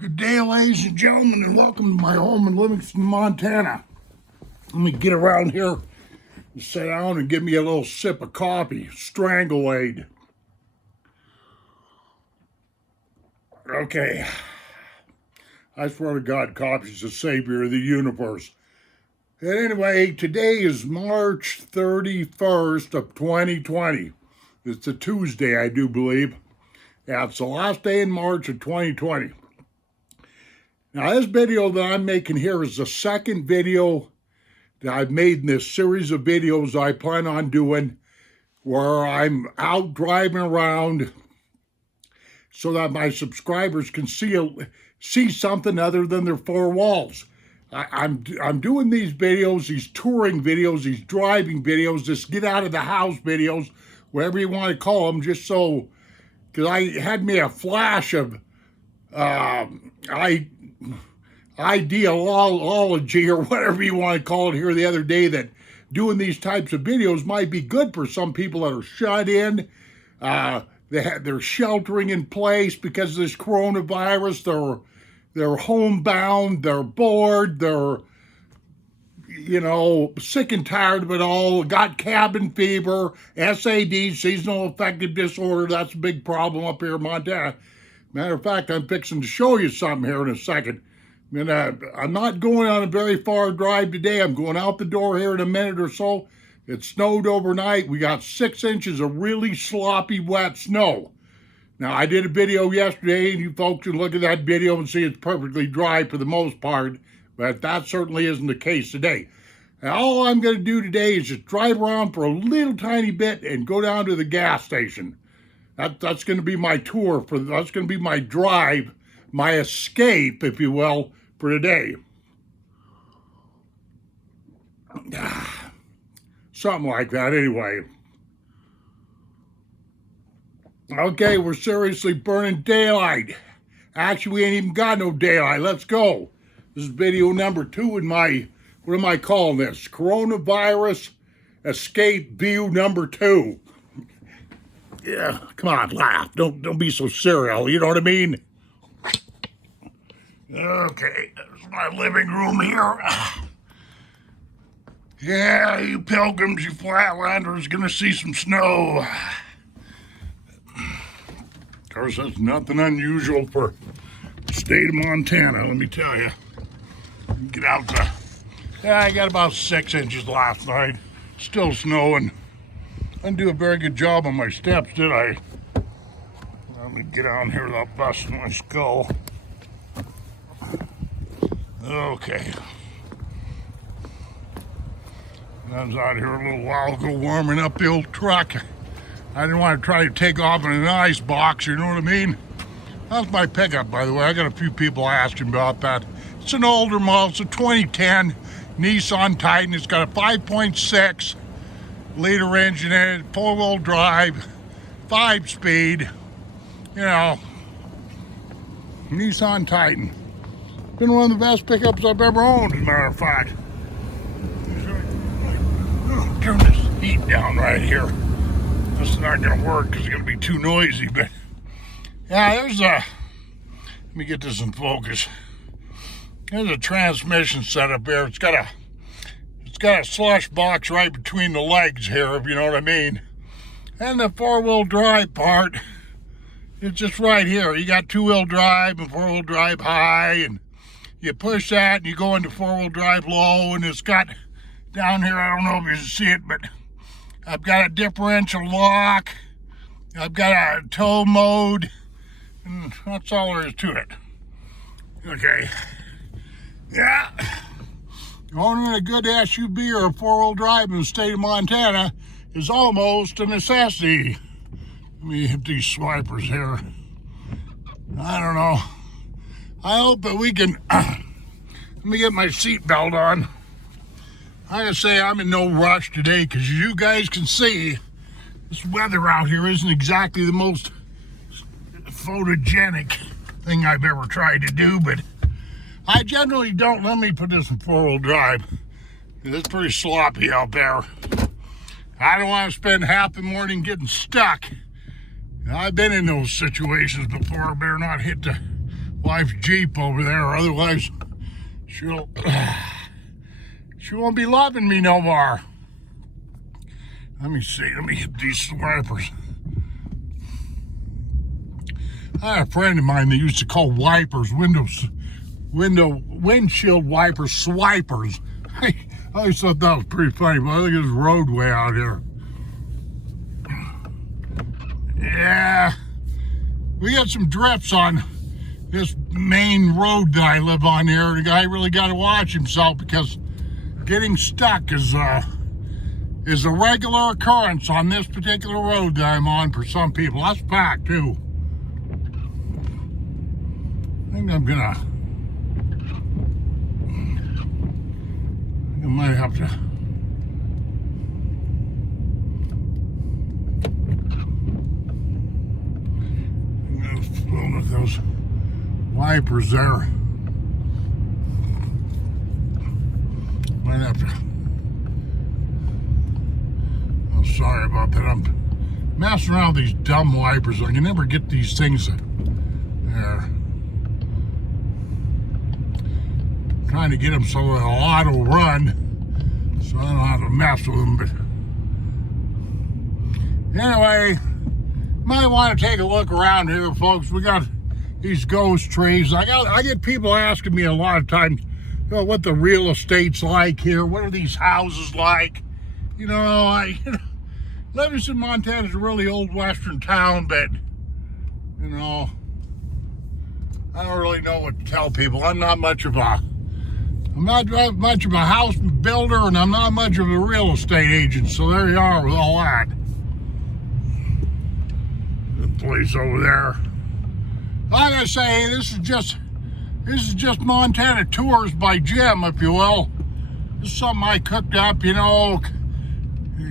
Good day, ladies and gentlemen, and welcome to my home in Livingston, Montana. Let me get around here and sit down and give me a little sip of coffee, Strangle-Aid. Okay, I swear to God, coffee's the savior of the universe. And anyway, today is March 31st of 2020. It's a Tuesday, I do believe. Yeah, it's the last day in March of 2020. Now, this video that I'm making here is the second video that I've made in this series of videos I plan on doing where I'm out driving around so that my subscribers can see something other than their four walls. I'm doing these videos, these touring videos, these driving videos, this get out of the house videos, whatever you want to call them, just so, because I had me a flash of ideology or whatever you want to call it here the other day that doing these types of videos might be good for some people that are shut in. They're sheltering in place because of this coronavirus. They're homebound. They're bored. They're, sick and tired of it all. Got cabin fever, SAD, seasonal affective disorder. That's a big problem up here in Montana. Matter of fact, I'm fixing to show you something here in a second. And I'm not going on a very far drive today. I'm going out the door here in a minute or so. It snowed overnight. We got 6 inches of really sloppy, wet snow. Now, I did a video yesterday, and you folks can look at that video and see it's perfectly dry for the most part, but that certainly isn't the case today. And all I'm going to do today is just drive around for a little tiny bit and go down to the gas station. That's going to be my tour, that's going to be my drive, my escape, if you will, for today. Something like that, anyway. Okay, we're seriously burning daylight. Actually, we ain't even got no daylight. Let's go. This is video number 2 in my, what am I calling this? Coronavirus escape view number 2. Yeah, come on, laugh. Don't be so serial, you know what I mean? Okay, there's my living room here. Yeah, you pilgrims, you flatlanders, gonna see some snow. Of course, that's nothing unusual for the state of Montana, let me tell you. Get out the... Yeah, I got about 6 inches last night. Still snowing. I didn't do a very good job on my steps, did I? Let me get down here without busting my skull. Okay. I was out here a little while ago warming up the old truck. I didn't want to try to take off in an ice box, you know what I mean? That's my pickup, by the way. I got a few people asking about that. It's an older model. It's a 2010 Nissan Titan. It's got a 5.6 liter engine in it, 4-wheel drive, 5-speed, Nissan Titan. Been one of the best pickups I've ever owned, as a matter of fact. Turn this heat down right here. This is not gonna work because it's gonna be too noisy, but yeah, let me get this in focus. There's a transmission setup here. It's got a slush box right between the legs here, if you know what I mean. And the 4-wheel drive part, it's just right here. You got 2-wheel drive and 4-wheel drive high, and you push that and you go into 4-wheel drive low, and it's got down here, I don't know if you can see it, but I've got a differential lock. I've got a tow mode, and that's all there is to it. Okay. Yeah. Owning a good SUV or a 4-wheel drive in the state of Montana is almost a necessity. Let me hit these swipers here. I don't know. I hope that we can... let me get my seatbelt on. I gotta say, I'm in no rush today because you guys can see this weather out here isn't exactly the most photogenic thing I've ever tried to do, but I generally don't. Let me put this in 4-wheel drive. It's pretty sloppy out there. I don't want to spend half the morning getting stuck. I've been in those situations before. I better not hit the wife's Jeep over there. Otherwise, she won't be loving me no more. Let me see. Let me hit these swipers. I had a friend of mine that used to call wipers, windshield wipers, swipers. I always thought that was pretty funny, but look at this roadway out here. Yeah, we got some drifts on this main road that I live on here. The guy really got to watch himself because getting stuck is a regular occurrence on this particular road that I'm on for some people. That's fact too. I think I might have to. I'm gonna fool with those wipers there. Might have to. Oh, sorry about that. I'm messing around with these dumb wipers. I can never get these things there. Trying to get them so they'll auto run, so I don't have to mess with them. But anyway, might want to take a look around here, folks. We got these ghost trees. I get people asking me a lot of times, you know, what the real estate's like here. What are these houses like? Livingston, Montana is a really old western town, but I don't really know what to tell people. I'm not much of a house builder, and I'm not much of a real estate agent, so there you are with all that. The place over there. Like I say, this is just Montana Tours by Jim, if you will. This is something I cooked up,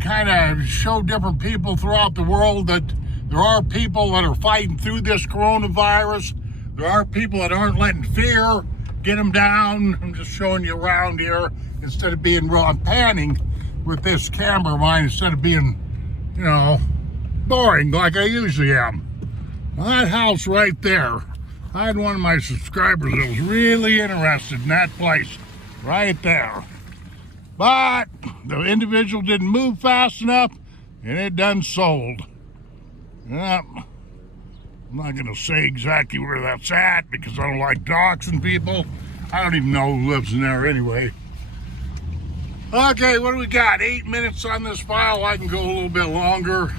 kind of show different people throughout the world that there are people that are fighting through this coronavirus. There are people that aren't letting fear get them down. I'm just showing you around here instead of being real. I'm panning with this camera of mine instead of being, boring like I usually am. Well, that house right there, I had one of my subscribers that was really interested in that place right there. But the individual didn't move fast enough and it done sold. Yep. I'm not going to say exactly where that's at because I don't like doxing people. I don't even know who lives in there anyway. Okay, what do we got? 8 minutes on this file. I can go a little bit longer.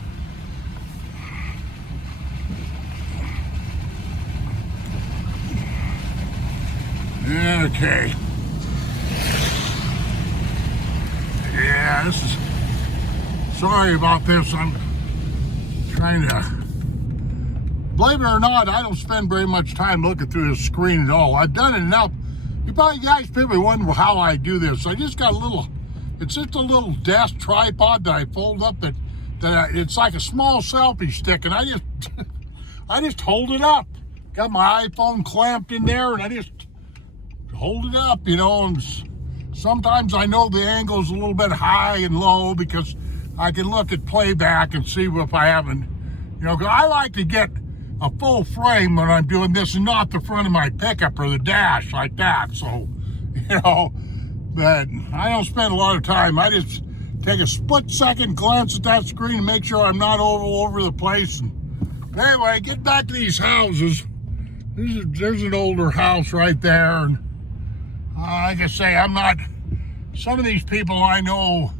Okay. Yeah, this is... Sorry about this. I'm trying to... Believe it or not, I don't spend very much time looking through the screen at all. I've done it enough. You guys probably wonder how I do this. I just got it's just a little desk tripod that I fold up it's like a small selfie stick, and I just hold it up. Got my iPhone clamped in there, and I just hold it up, and sometimes I know the angle's a little bit high and low because I can look at playback and see if I haven't, because I like to get a full frame when I'm doing this and not the front of my pickup or the dash like that. So, but I don't spend a lot of time. I just take a split-second glance at that screen and make sure I'm not all over the place. And anyway, get back to these houses. There's an older house right there. And like I say, some of these people I know,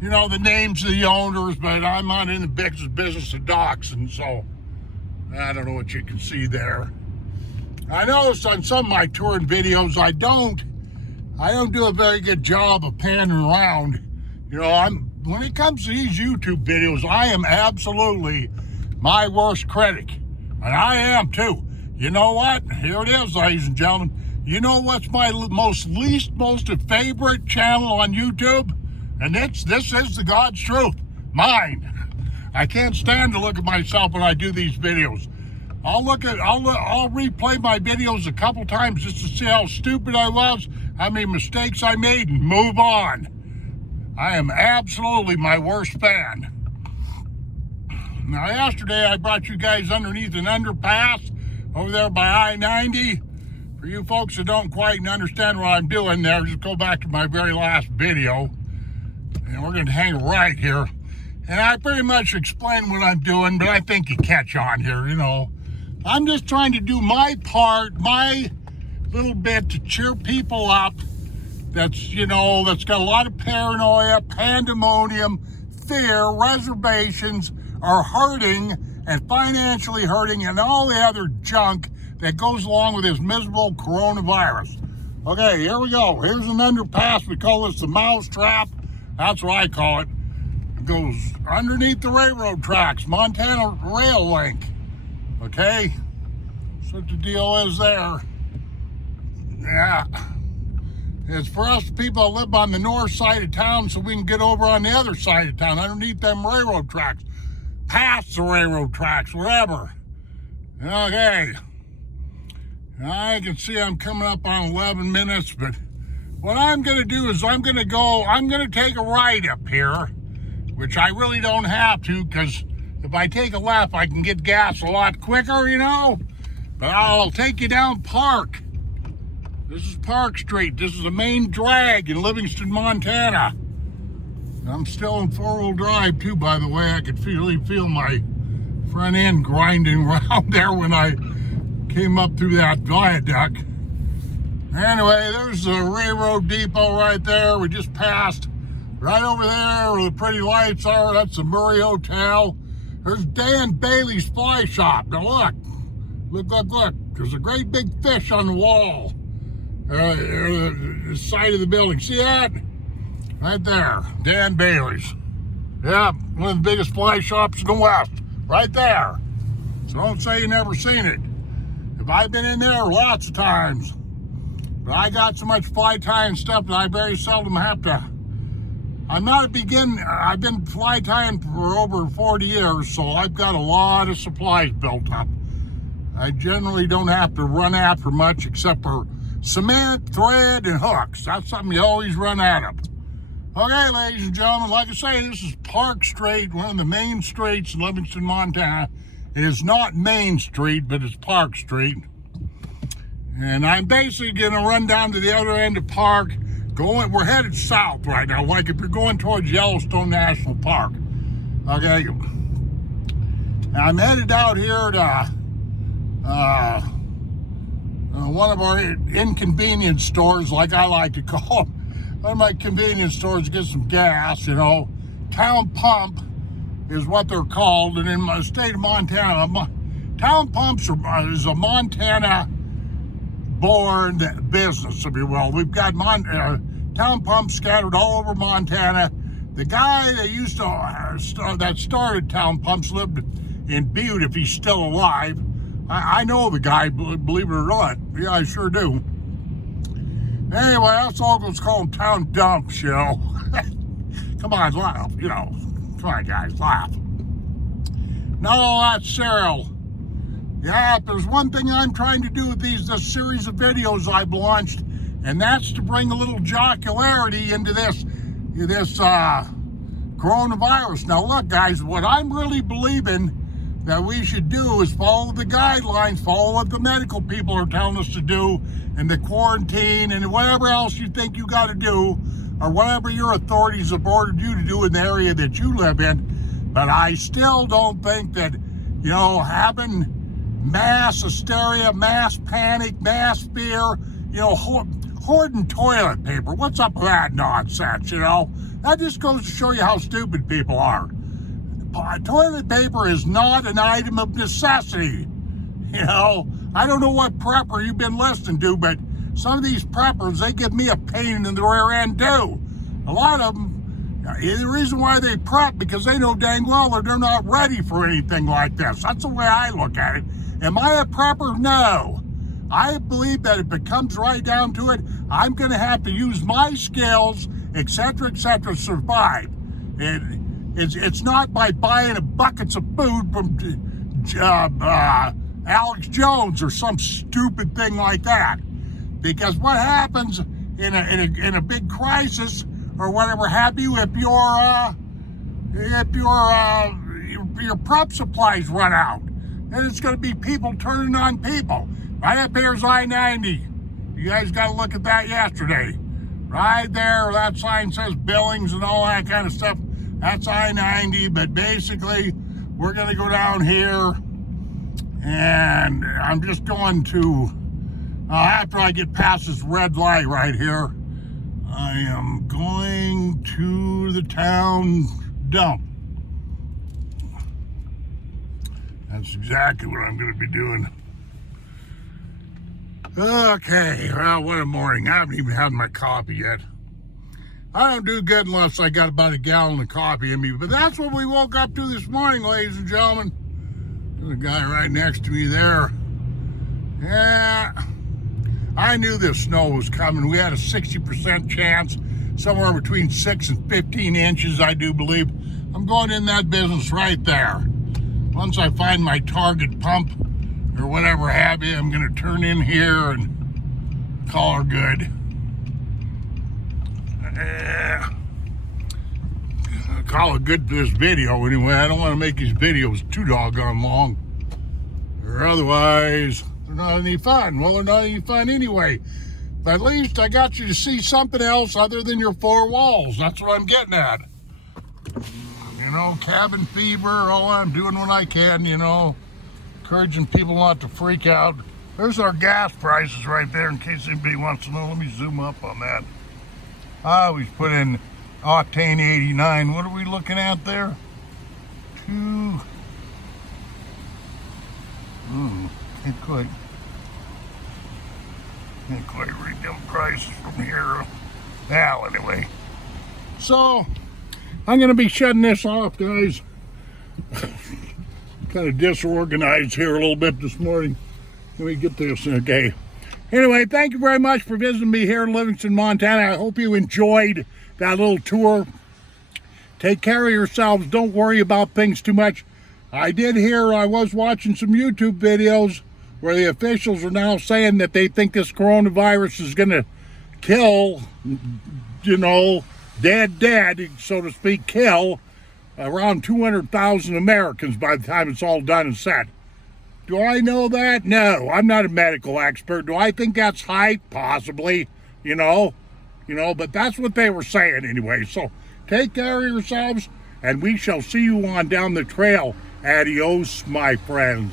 the names of the owners, but I'm not in the business of doxing, so I don't know what you can see there. I noticed on some of my touring videos, I don't do a very good job of panning around. When it comes to these YouTube videos, I am absolutely my worst critic. And I am too. You know what? Here it is, ladies and gentlemen. You know what's my most favorite channel on YouTube? And this is the God's truth. Mine. I can't stand to look at myself when I do these videos. I'll replay my videos a couple times just to see how stupid I was, how many mistakes I made, and move on. I am absolutely my worst fan. Now, yesterday I brought you guys underneath an underpass over there by I-90. For you folks that don't quite understand what I'm doing there, just go back to my very last video. And we're going to hang right here. And I pretty much explain what I'm doing, but I think you catch on here, you know. I'm just trying to do my part, my little bit to cheer people up that's got a lot of paranoia, pandemonium, fear, reservations, are hurting and financially hurting and all the other junk that goes along with this miserable coronavirus. Okay, here we go. Here's an underpass. We call this the mouse trap. That's what I call it. It goes underneath the railroad tracks, Montana Rail Link. Okay, that's what the deal is there. Yeah. It's for us people that live on the north side of town so we can get over on the other side of town, underneath them railroad tracks, past the railroad tracks, wherever. Okay. I can see I'm coming up on 11 minutes, but what I'm going to do is I'm going to take a right up here, which I really don't have to, because if I take a left, I can get gas a lot quicker, you know? But I'll take you down Park. This is Park Street. This is the main drag in Livingston, Montana. I'm still in four-wheel drive, too, by the way. I could really feel my front end grinding around there when I came up through that viaduct. Anyway, there's the railroad depot right there. We just passed. Right over there where the pretty lights are, that's the Murray Hotel. There's Dan Bailey's Fly Shop. Now look. There's a great big fish on the wall. The side of the building. See that? Right there. Dan Bailey's. Yeah, one of the biggest fly shops in the West. Right there. So don't say you never seen it. I've been in there lots of times. But I got so much fly tying stuff that I very seldom have to. I'm not a beginner. I've been fly tying for over 40 years, so I've got a lot of supplies built up. I generally don't have to run after much except for cement, thread, and hooks. That's something you always run out of. Okay, ladies and gentlemen, like I say, this is Park Street, one of the main streets in Livingston, Montana. It is not Main Street, but it's Park Street. And I'm basically going to run down to the other end of Park. We're headed south right now, like if you're going towards Yellowstone National Park. Okay. I'm headed out here to one of our inconvenience stores, like I like to call them. One of my convenience stores to get some gas, you know. Town Pump is what they're called, and in my state of Montana, Town Pumps is a Montana-born business, if you will. We've got Town Pumps scattered all over Montana. The guy that started Town Pumps lived in Butte, if he's still alive. I know the guy, believe it or not. Yeah, I sure do. Anyway, that's all let's call them Town Dumps, you know. Come on, laugh, you know. Come on, guys, laugh. No, that's Cyril. Yeah, if there's one thing I'm trying to do with this series of videos I've launched, and that's to bring a little jocularity into this coronavirus. Now, look, guys, what I'm really believing that we should do is follow the guidelines, follow what the medical people are telling us to do, and the quarantine, and whatever else you think you got to do, or whatever your authorities have ordered you to do in the area that you live in. But I still don't think that, you know, having mass hysteria, mass panic, mass fear, you know, hoarding toilet paper. What's up with that nonsense, you know? That just goes to show you how stupid people are. Toilet paper is not an item of necessity. You know, I don't know what prepper you've been listening to, but some of these preppers, they give me a pain in the rear end too. A lot of them, the reason why they prep, because they know dang well that they're not ready for anything like this. That's the way I look at it. Am I a prepper? No. I believe that if it comes right down to it, I'm going to have to use my skills, etc., to survive. It's not by buying buckets of food from Alex Jones or some stupid thing like that. Because what happens in a big crisis or whatever have you, if your prep supplies run out, and it's going to be people turning on people. Right up here's I-90. You guys got to look at that yesterday. Right there, that sign says Billings and all that kind of stuff. That's I-90, but basically, we're going to go down here, and I'm just going to, after I get past this red light right here, I am going to the town dump. That's exactly what I'm going to be doing. Okay, well, what a morning. I haven't even had my coffee yet. I don't do good unless I got about a gallon of coffee in me, but that's what we woke up to this morning, ladies and gentlemen. There's a guy right next to me there. Yeah, I knew this snow was coming. We had a 60% chance, somewhere between 6 and 15 inches, I do believe. I'm going in that business right there. Once I find my target pump or whatever have you, I'm going to turn in here and call her good. Call it good for this video anyway. I don't want to make these videos too doggone long, or otherwise they're not any fun. Well, they're not any fun anyway. But at least I got you to see something else other than your four walls. That's what I'm getting at. You know, cabin fever. Oh, I'm doing what I can, you know, encouraging people not to freak out. There's our gas prices right there in case anybody wants to know. Let me zoom up on that. I always put in octane 89. What are we looking at there? Can't quite read them prices from here. Well, anyway. So, I'm going to be shutting this off, guys. Kind of disorganized here a little bit this morning. Let me get this, okay. Anyway, thank you very much for visiting me here in Livingston, Montana. I hope you enjoyed that little tour. Take care of yourselves. Don't worry about things too much. I was watching some YouTube videos where the officials are now saying that they think this coronavirus is going to kill, you know, dead, so to speak, kill around 200,000 Americans by the time it's all done and said. Do I know that? No, I'm not a medical expert. Do I think that's hype? Possibly, you know, but that's what they were saying anyway. So take care of yourselves, and we shall see you on down the trail. Adios, my friends.